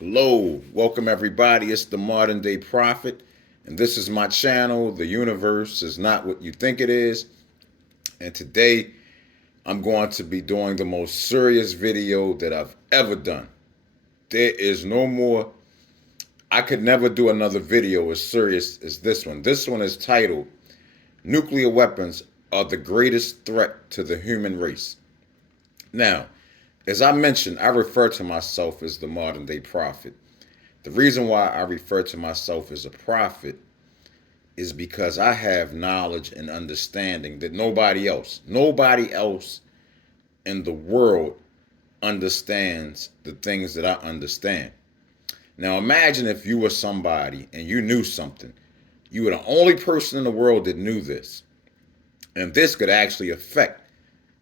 Hello, welcome everybody. It's the Modern Day Prophet, and this is my channel. The universe is not what you think it is. And today I'm going to be doing the most serious video that I've ever done. There is no more, I could never do another video as serious as this one. This one is titled Nuclear Weapons Are the Greatest Threat to the Human Race. Now, as I mentioned, I refer to myself as the modern day prophet. The reason why I refer to myself as a prophet is because I have knowledge and understanding that nobody else in the world understands the things that I understand. Now imagine if you were somebody and you knew something. You were the only person in the world that knew this. And this could actually affect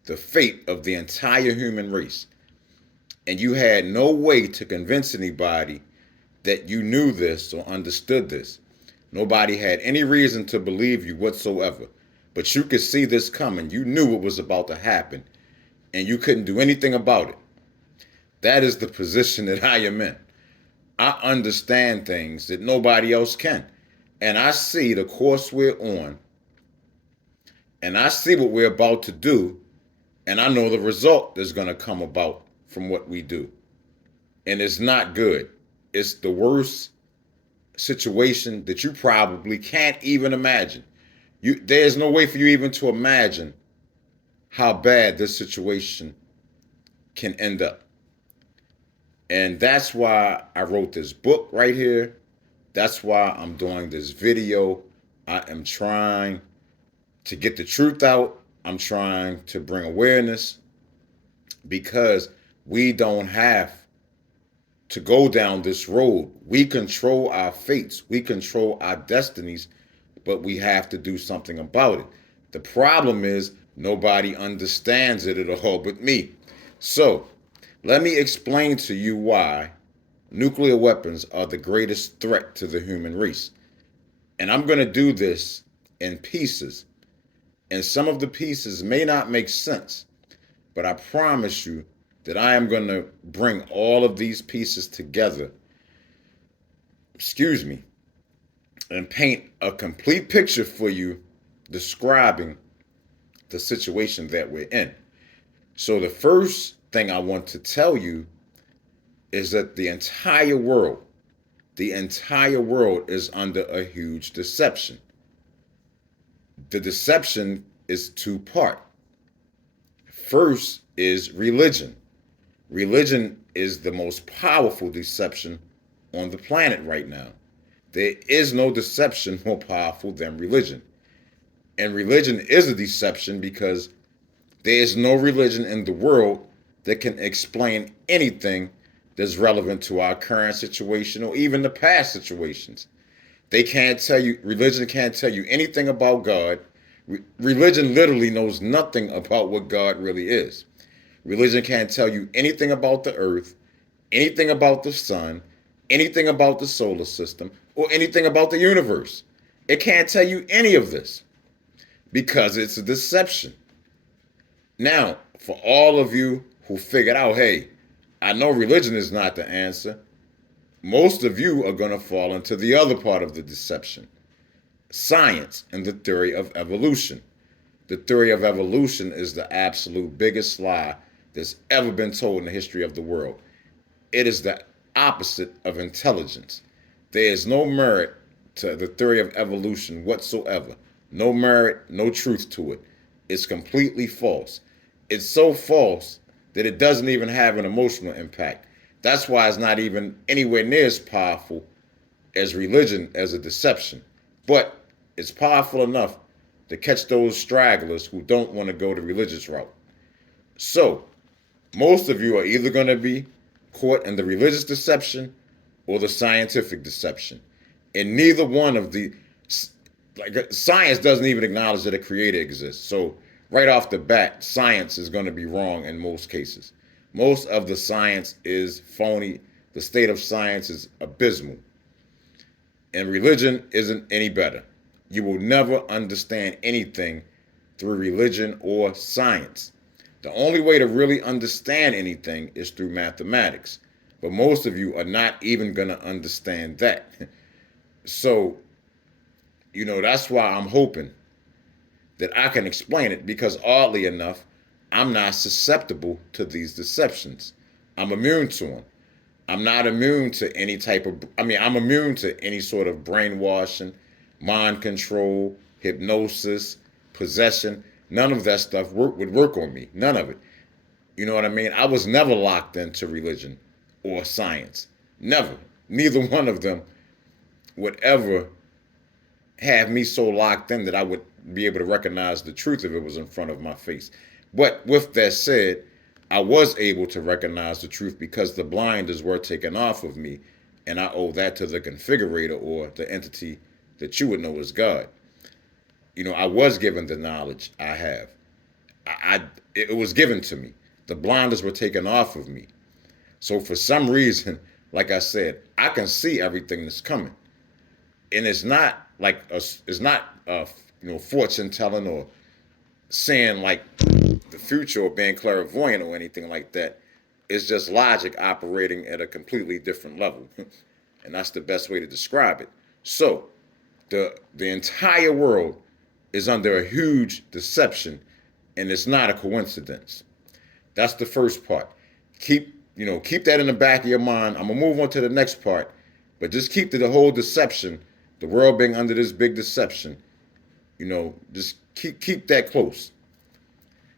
the fate of the entire human race. And you had no way to convince anybody that you knew this or understood this. Nobody had any reason to believe you whatsoever. But you could see this coming. You knew what was about to happen, and you couldn't do anything about it. That is the position that I am in. I understand things that nobody else can. And I see the course we're on, and I see what we're about to do, and I know the result that's going to come about from what we do. And it's not good. It's the worst situation that you probably can't even imagine. There's no way for you even to imagine how bad this situation can end up. And that's why I wrote this book right here. That's why I'm doing this video. I am trying to get the truth out. I'm trying to bring awareness because we don't have to go down this road. We control our fates. We control our destinies, but we have to do something about it. The problem is nobody understands it at all but me. So let me explain to you why nuclear weapons are the greatest threat to the human race. And I'm going to do this in pieces. And some of the pieces may not make sense, but I promise you that I am going to bring all of these pieces together, and paint a complete picture for you describing the situation that we're in. So the first thing I want to tell you is that the entire world is under a huge deception. The deception is two-part. First is religion. Religion is the most powerful deception on the planet right now. There is no deception more powerful than religion. And religion is a deception because there is no religion in the world that can explain anything that's relevant to our current situation or even the past situations. Religion can't tell you anything about God. Religion literally knows nothing about what God really is. Religion can't tell you anything about the earth, anything about the sun, anything about the solar system, or anything about the universe. It can't tell you any of this because it's a deception. Now, for all of you who figured out, hey, I know religion is not the answer, most of you are going to fall into the other part of the deception, science and the theory of evolution. The theory of evolution is the absolute biggest lie that's ever been told in the history of the world. It is the opposite of intelligence. There is no merit to the theory of evolution whatsoever. No merit, no truth to it. It's completely false. It's so false that it doesn't even have an emotional impact. That's why it's not even anywhere near as powerful as religion as a deception. But it's powerful enough to catch those stragglers who don't want to go the religious route. So, most of you are either going to be caught in the religious deception or the scientific deception. And neither one of science doesn't even acknowledge that a creator exists. So right off the bat, science is going to be wrong in most cases. Most of the science is phony. The state of science is abysmal. And religion isn't any better. You will never understand anything through religion or science. The only way to really understand anything is through mathematics. But most of you are not even going to understand that. So, that's why I'm hoping that I can explain it, because oddly enough, I'm not susceptible to these deceptions. I'm immune to them. I'm not immune to any type of, I'm immune to any sort of brainwashing, mind control, hypnosis, possession. None of that stuff would work on me. None of it. You know what I mean? I was never locked into religion or science. Never. Neither one of them would ever have me so locked in that I would be able to recognize the truth if it was in front of my face. But with that said, I was able to recognize the truth because the blinders were taken off of me, and I owe that to the configurator, or the entity that you would know as God. I was given the knowledge I have. It was given to me. The blinders were taken off of me. So for some reason, like I said, I can see everything that's coming, and it's not like fortune telling or saying like the future or being clairvoyant or anything like that. It's just logic operating at a completely different level, and that's the best way to describe it. So the entire world is under a huge deception, and it's not a coincidence. That's the first part. Keep that in the back of your mind. I'm gonna move on to the next part, but just keep the whole deception, the world being under this big deception. Just keep that close.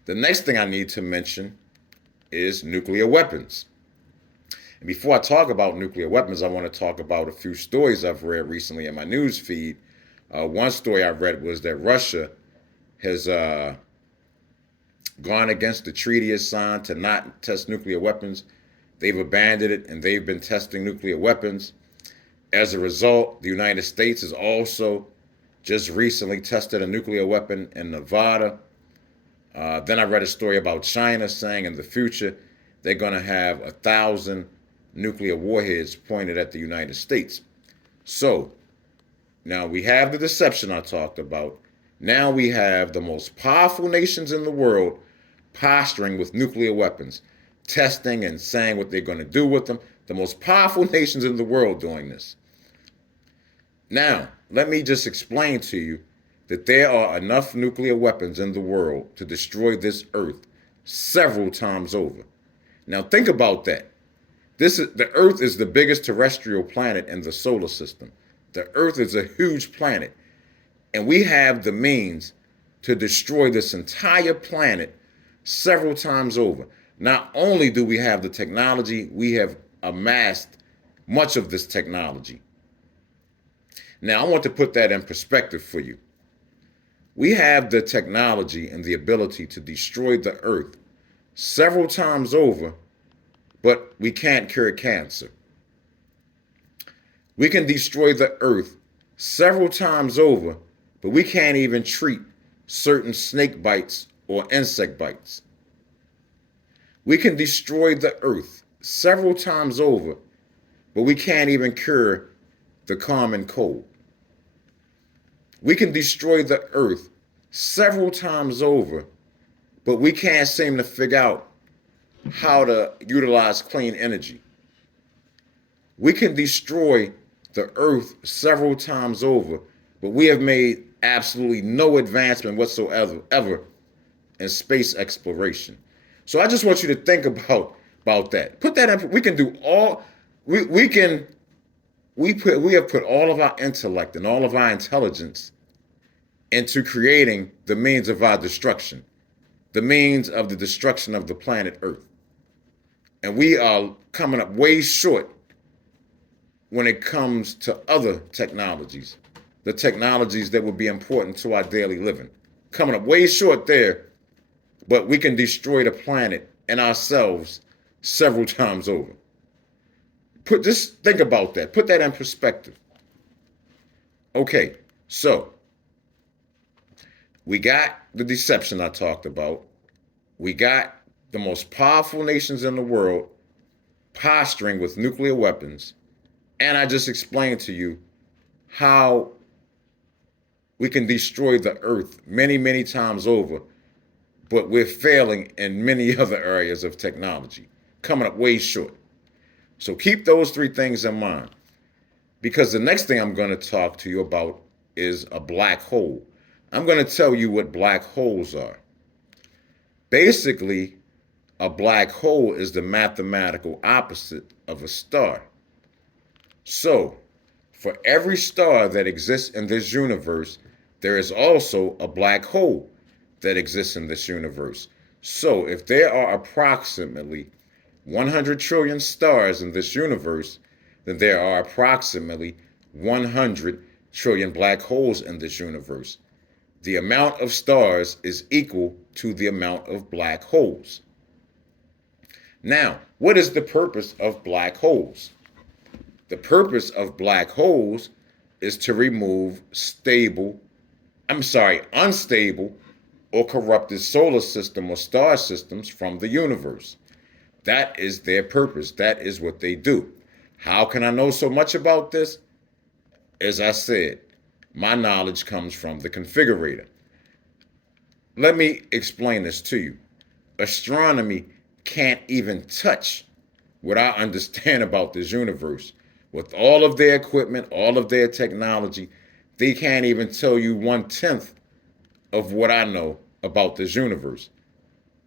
The next thing I need to mention is nuclear weapons. And before I talk about nuclear weapons, I want to talk about a few stories I've read recently in my news feed. One story I read was that Russia has gone against the treaty it signed to not test nuclear weapons. They've abandoned it, and they've been testing nuclear weapons. As a result, the United States has also just recently tested a nuclear weapon in Nevada. Then I read a story about China saying in the future they're going to have 1,000 nuclear warheads pointed at the United States. So now we have the deception I talked about. Now we have the most powerful nations in the world posturing with nuclear weapons, testing and saying what they're going to do with them. The most powerful nations in the world doing this. Now, let me just explain to you that there are enough nuclear weapons in the world to destroy this Earth several times over. Now, think about that. The Earth is the biggest terrestrial planet in the solar system. The Earth is a huge planet, and we have the means to destroy this entire planet several times over. Not only do we have the technology, we have amassed much of this technology. Now, I want to put that in perspective for you. We have the technology and the ability to destroy the Earth several times over, but we can't cure cancer. We can destroy the Earth several times over, but we can't even treat certain snake bites or insect bites. We can destroy the Earth several times over, but we can't even cure the common cold. We can destroy the Earth several times over, but we can't seem to figure out how to utilize clean energy. We can destroy the Earth several times over, but we have made absolutely no advancement whatsoever in space exploration. So I just want you to think about that. Put that in. We can do all. We have put all of our intellect and all of our intelligence into creating the means of our destruction, the means of the destruction of the planet Earth. And we are coming up way short when it comes to other technologies, the technologies that would be important to our daily living. Coming up way short there, but we can destroy the planet and ourselves several times over. Just think about that. Put that in perspective. Okay, so we got the deception I talked about. We got the most powerful nations in the world posturing with nuclear weapons. And I just explained to you how we can destroy the Earth many, many times over, but we're failing in many other areas of technology, coming up way short. So keep those three things in mind, because the next thing I'm going to talk to you about is a black hole. I'm going to tell you what black holes are. Basically, a black hole is the mathematical opposite of a star. So, for every star that exists in this universe, there is also a black hole that exists in this universe. So, if there are approximately 100 trillion stars in this universe, then there are approximately 100 trillion black holes in this universe. The amount of stars is equal to the amount of black holes. Now, what is the purpose of black holes? The purpose of black holes is to remove unstable or corrupted solar system or star systems from the universe. That is their purpose. That is what they do. How can I know so much about this? As I said, my knowledge comes from the configurator. Let me explain this to you. Astronomy can't even touch what I understand about this universe. With all of their equipment, all of their technology, they can't even tell you 1/10 of what I know about this universe.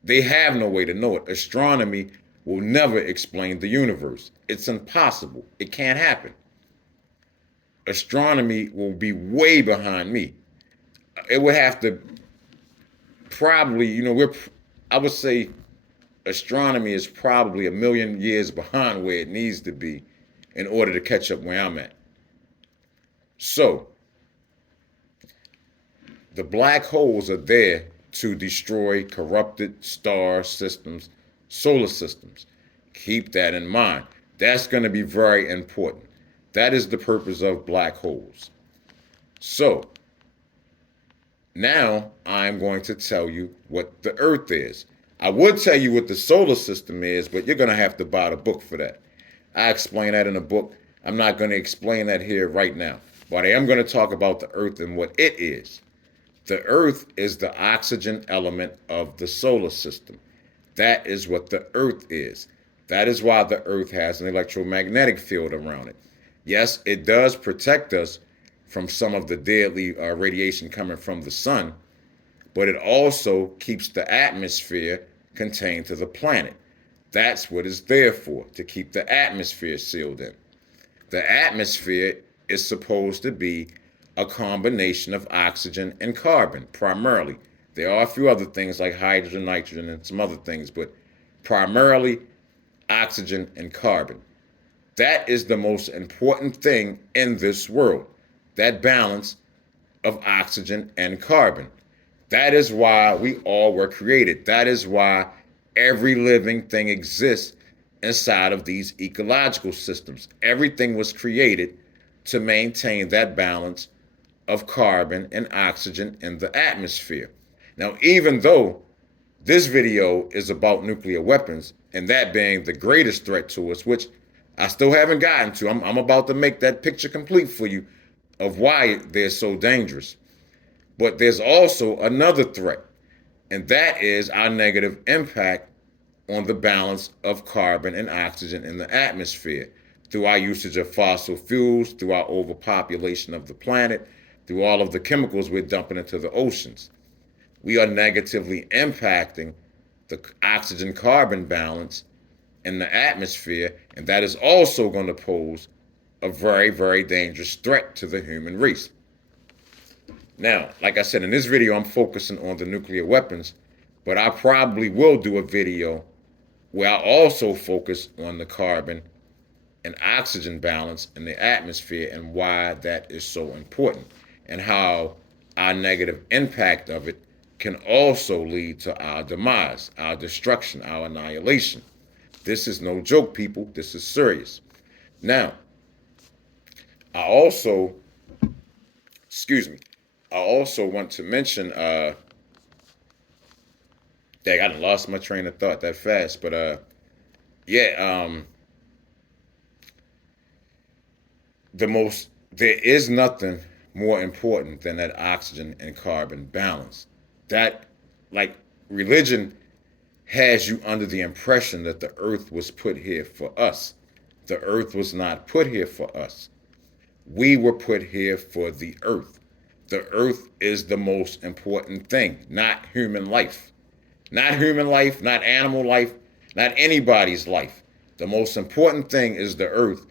They have no way to know it. Astronomy will never explain the universe. It's impossible. It can't happen. Astronomy will be way behind me. It would have to probably, I would say astronomy is probably 1,000,000 years behind where it needs to be in order to catch up where I'm at. So, the black holes are there to destroy corrupted star systems, solar systems. Keep that in mind. That's going to be very important. That is the purpose of black holes. So, now I'm going to tell you what the Earth is. I would tell you what the solar system is, but you're going to have to buy the book for that. I explain that in a book. I'm not going to explain that here right now, but I am going to talk about the Earth and what it is. The Earth is the oxygen element of the solar system. That is what the Earth is. That is why the Earth has an electromagnetic field around it. Yes, it does protect us from some of the deadly radiation coming from the sun, but it also keeps the atmosphere contained to the planet. That's what it's there for, to keep the atmosphere sealed in. The atmosphere is supposed to be a combination of oxygen and carbon, primarily. There are a few other things like hydrogen, nitrogen, and some other things, but primarily oxygen and carbon. That is the most important thing in this world, that balance of oxygen and carbon. That is why we all were created. That is why every living thing exists inside of these ecological systems. Everything was created to maintain that balance of carbon and oxygen in the atmosphere. Now, even though this video is about nuclear weapons and that being the greatest threat to us, which I still haven't gotten to, I'm about to make that picture complete for you of why they're so dangerous. But there's also another threat, and that is our negative impact on the balance of carbon and oxygen in the atmosphere through our usage of fossil fuels, through our overpopulation of the planet, through all of the chemicals we're dumping into the oceans. We are negatively impacting the oxygen-carbon balance in the atmosphere, and that is also going to pose a very, very dangerous threat to the human race. Now, like I said, in this video, I'm focusing on the nuclear weapons, but I probably will do a video where I also focus on the carbon and oxygen balance in the atmosphere and why that is so important, and how our negative impact of it can also lead to our demise, our destruction, our annihilation. This is no joke, people. This is serious. Now, I also want to mention, dang, I done lost my train of thought that fast, but there is nothing more important than that oxygen and carbon balance. That, like, religion has you under the impression that the earth was put here for us. The earth was not put here for us. We were put here for the earth. The earth is the most important thing, not human life. Not human life, not animal life, not anybody's life. The most important thing is the earth,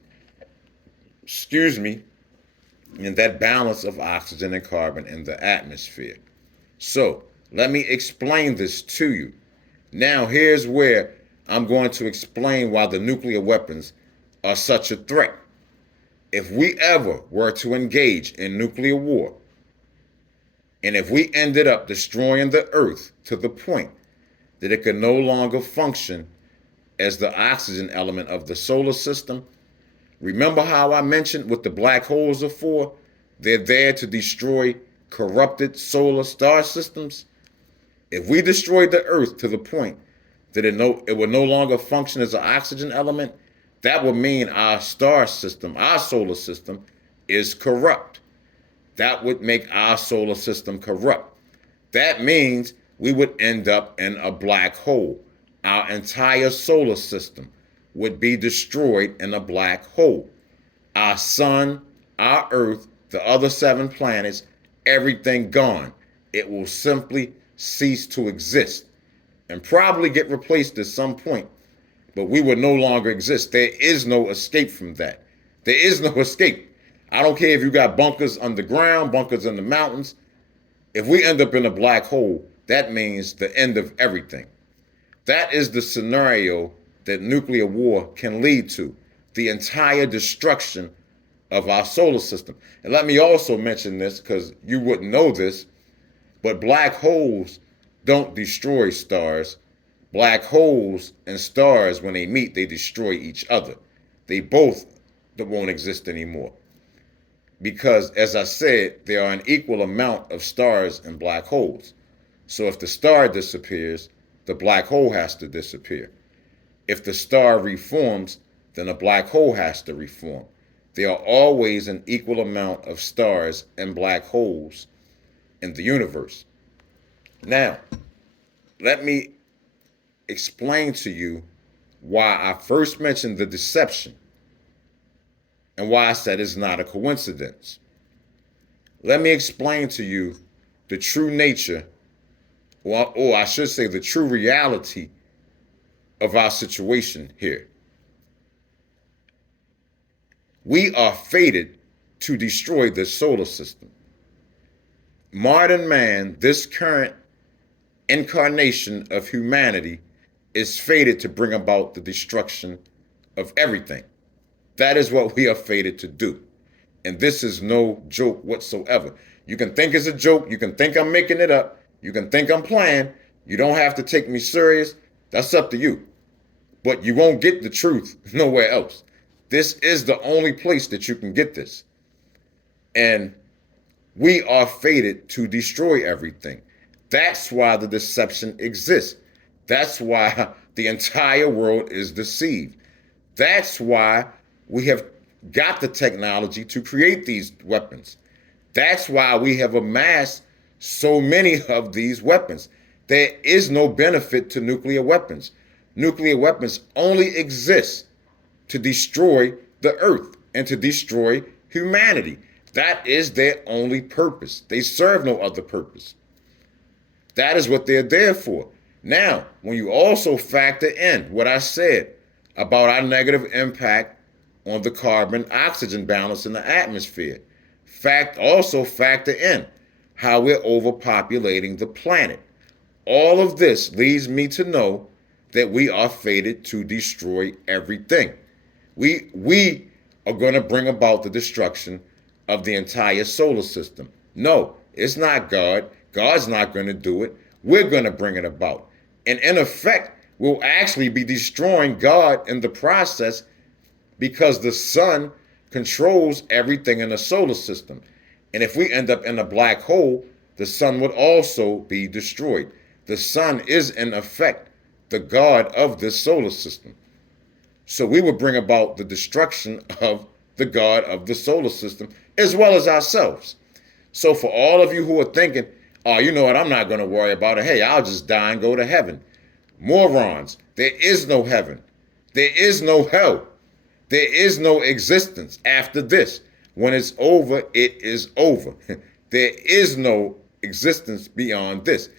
and that balance of oxygen and carbon in the atmosphere. So let me explain this to you. Now, here's where I'm going to explain why the nuclear weapons are such a threat. If we ever were to engage in nuclear war, and if we ended up destroying the earth to the point that it could no longer function as the oxygen element of the solar system, remember how I mentioned what the black holes are for? They're there to destroy corrupted solar star systems. If we destroyed the earth to the point that it would no longer function as an oxygen element, that would mean our star system, our solar system, is corrupt. That would make our solar system corrupt. That means we would end up in a black hole. Our entire solar system would be destroyed in a black hole. Our sun, our earth, the other 7 planets, everything gone. It will simply cease to exist and probably get replaced at some point, but we would no longer exist. There is no escape from that. There is no escape. I don't care if you got bunkers underground, bunkers in the mountains. If we end up in a black hole, that means the end of everything. That is the scenario that nuclear war can lead to, the entire destruction of our solar system. And let me also mention this, because you wouldn't know this, but black holes don't destroy stars. Black holes and stars, when they meet, they destroy each other. They both won't exist anymore. Because, as I said, there are an equal amount of stars and black holes. So if the star disappears, the black hole has to disappear. If the star reforms, then a black hole has to reform. There are always an equal amount of stars and black holes in the universe. Now, let me explain to you why I first mentioned the deception and why I said it's not a coincidence. Let me explain to you the true nature, or I should say the true reality of our situation here. We are fated to destroy the solar system. Modern man, this current incarnation of humanity, is fated to bring about the destruction of everything. That is what we are fated to do. And this is no joke whatsoever. You can think it's a joke. You can think I'm making it up. You can think I'm playing. You don't have to take me serious. That's up to you. But you won't get the truth nowhere else. This is the only place that you can get this. And we are fated to destroy everything. That's why the deception exists. That's why the entire world is deceived. That's why we have got the technology to create these weapons. That's why we have amassed so many of these weapons. There is no benefit to nuclear weapons. Nuclear weapons only exist to destroy the earth and to destroy humanity. That is their only purpose. They serve no other purpose. That is what they're there for. Now, when you also factor in what I said about our negative impact on the carbon-oxygen balance in the atmosphere, also factor in how we're overpopulating the planet. All of this leads me to know that we are fated to destroy everything. We are going to bring about the destruction of the entire solar system. No, it's not God. God's not going to do it. We're going to bring it about. And in effect, we'll actually be destroying God in the process, because the sun controls everything in the solar system. And if we end up in a black hole, the sun would also be destroyed. The sun is, in effect, the God of this solar system. So we would bring about the destruction of the God of the solar system, as well as ourselves. So for all of you who are thinking, oh, you know what, I'm not going to worry about it. Hey, I'll just die and go to heaven. Morons. There is no heaven. There is no hell. There is no existence after this. When it's over, it is over. There is no existence beyond this.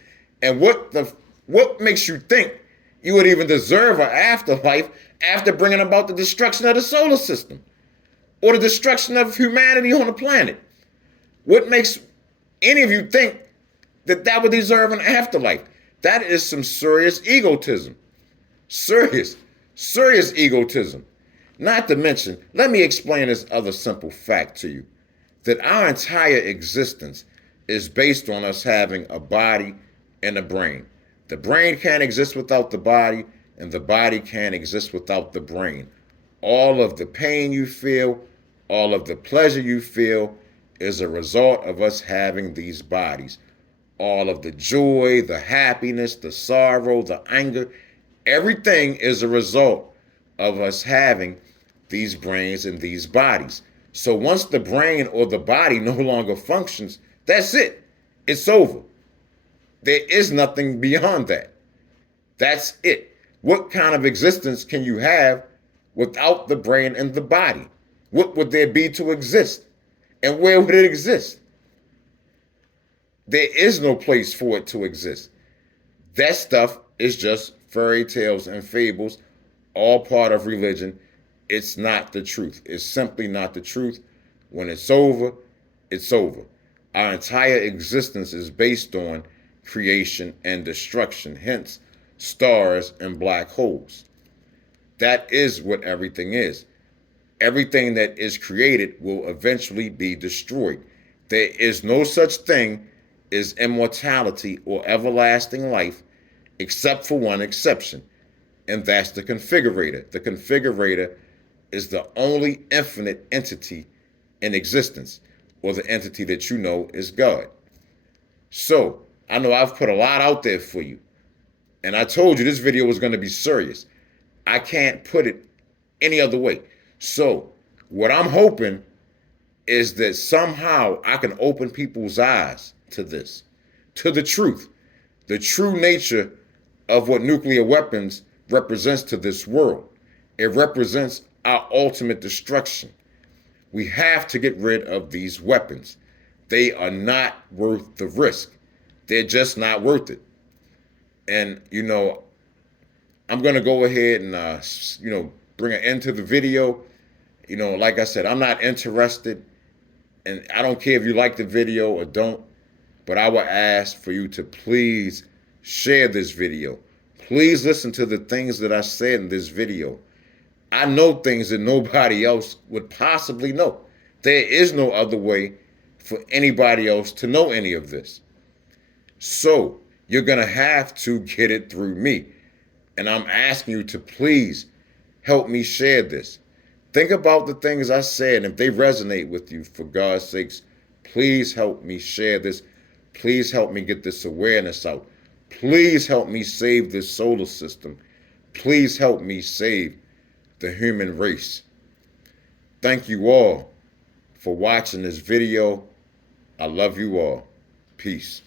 And what makes you think you would even deserve an afterlife after bringing about the destruction of the solar system or the destruction of humanity on the planet? What makes any of you think that that would deserve an afterlife? That is some serious egotism. Serious egotism. Not to mention, let me explain this other simple fact to you, that our entire existence is based on us having a body and a brain. The brain can't exist without the body, and the body can't exist without the brain. All of the pain you feel, all of the pleasure you feel is a result of us having these bodies. All of the joy, the happiness, the sorrow, the anger, everything is a result of us having these brains and these bodies. So once the brain or the body no longer functions, that's it. It's over. There is nothing beyond that. That's it. What kind of existence can you have without the brain and the body? What would there be to exist? And where would it exist? There is no place for it to exist. That stuff is just fairy tales and fables, all part of religion. It's not the truth. It's simply not the truth. When it's over, it's over. Our entire existence is based on creation and destruction, hence stars and black holes. That is what everything is. Everything that is created will eventually be destroyed. There is no such thing as immortality or everlasting life, except for one exception, and that's the configurator. The configurator is the only infinite entity in existence, or the entity that you know is God. So, I know I've put a lot out there for you, and I told you this video was going to be serious. I can't put it any other way. So, what I'm hoping is that somehow I can open people's eyes to this, to the true nature of what nuclear weapons represents to this world. It represents our ultimate destruction. We have to get rid of these weapons. They are not worth the risk. They're just not worth it. And, I'm going to go ahead and, bring an end to the video. Like I said, I'm not interested, and I don't care if you like the video or don't, but I would ask for you to please share this video. Please listen to the things that I said in this video. I know things that nobody else would possibly know. There is no other way for anybody else to know any of this. So you're going to have to get it through me. And I'm asking you to please help me share this. Think about the things I said. If they resonate with you, for God's sakes, please help me share this. Please help me get this awareness out. Please help me save this solar system. Please help me save the human race. Thank you all for watching this video. I love you all. Peace.